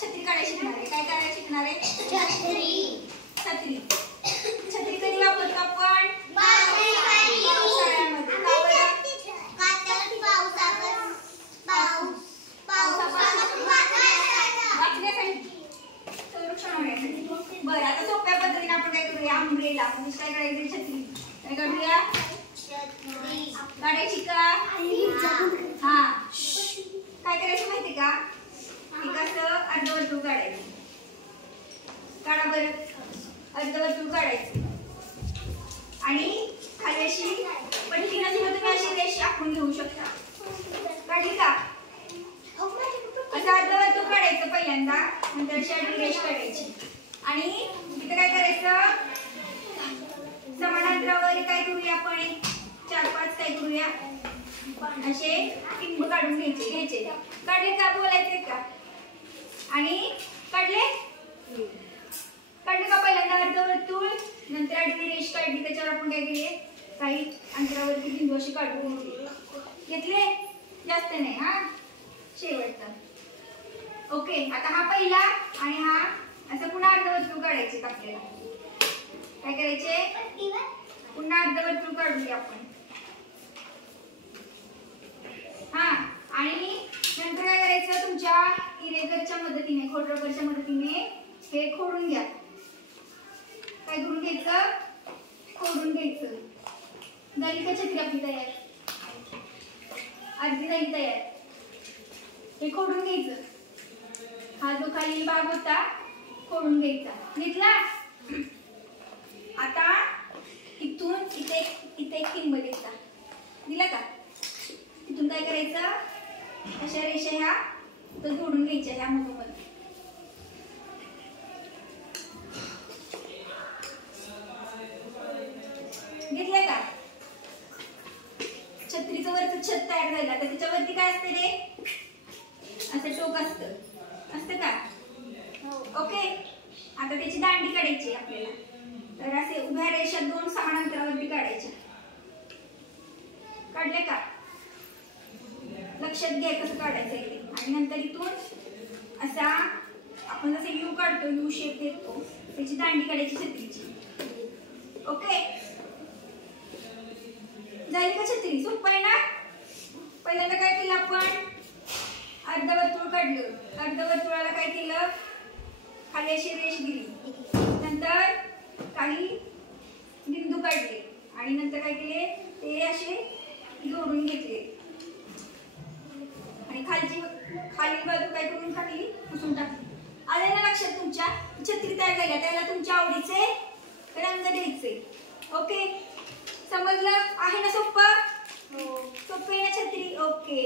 छत्री काढायला शिकणार आहे. काय करायला शिकणार आहे? छत्री. छत्री. छत्री कधी वापरतो आपण? पावसाळ्यामध्ये. बरं, आता सोप्या पद्धतीने आपण काय करूया? अम्ब्रेला म्हणजे काय करायचं? छत्री. काय करूया? काढायची का? हा. काय करायचं माहिती का? एक असं अर्धवर्तुळ काढायचं. काढा बरं. अर्धवर्तुळ काढायचं आणि खाली अशी पट्टी नसल्यावर तुम्ही अशी रेष आखून घेऊ शकता. काढली का? असं अर्धवर्तुळ काढायचं पहिल्यांदा, नंतर अशी आडवी रेष काढायची आणि इथे काय करायचं? समानांतरावर काय करूया आपण? 4-5 काय करूया? असे टिंब काढून घ्यायचे. काढले का? बोलायचे का? आणि काढले का? पहिल्यांदा अर्धवर्तुळ, नंतर आडवी रेष काढली, त्याच्यावर आपण काय केले? काही अंतरावरती बिंदू असे काढून घेतले. जास्त नाही हा, शेवटचा. ओके, आता हा पहिला आणि हा असं पुन्हा अर्धवर्तुळ काढायचे आपल्याला. काय करायचे? पुन्हा अर्धवर्तुळ काढून घ्या आपण. हा, आणि नंतर काय करायचं? तुमच्या इरेजरच्या मदतीने, खोडरबरच्या मदतीने हे खोडून घ्या. काय करून घ्यायचं? खोडून घ्यायचं. झाली का छत्री आपली तयार? अर्धी झाली तयार. हे खोडून घ्यायचं. हा जो खाली भाग होता खोडून घ्यायचा. घेतला? आता इथून इथे एक टिंब द्यायचा. दिला का? इथून काय करायचं? अशा रेषा ह्या तर जोडून घ्यायच्या ह्या मधोमध. घेतल्या का? छत्रीचं वरचं छत तयार झालं. तर त्याच्यावरती काय असते रे? असं टोक असतं का? ओके, आता त्याची दांडी काढायची आपल्याला. तर असे उभ्या रेषा 2 समान अंतरावरती काढायच्या. काढले का? लक्षात घ्या कसं काढायचं इथे. आणि नंतर इथून असा आपण जसे यू काढतो, यू शेप देतो, त्याची दांडी काढायची छत्रीची. ओके, झाली का छत्री? सोपं आहे ना? पहिल्यांदा काय केलं आपण? अर्धवर्तुळ काढलं. अर्धवर्तुळाला काय केलं? खाली अशी रेष दिली. नंतर काही बिंदू काढले आणि नंतर काय केले? ते असे जोडून घेतले आणि खाली बाजू काय करून टाकली? पुसून टाकली. आले ना लक्षात तुमच्या? छत्री तयार झाली. त्याला तुमच्या आवडीचे रंग द्यायचे. ओके, समजलं आहे ना? सोपं? सोपं आहे ना छत्री? ओके.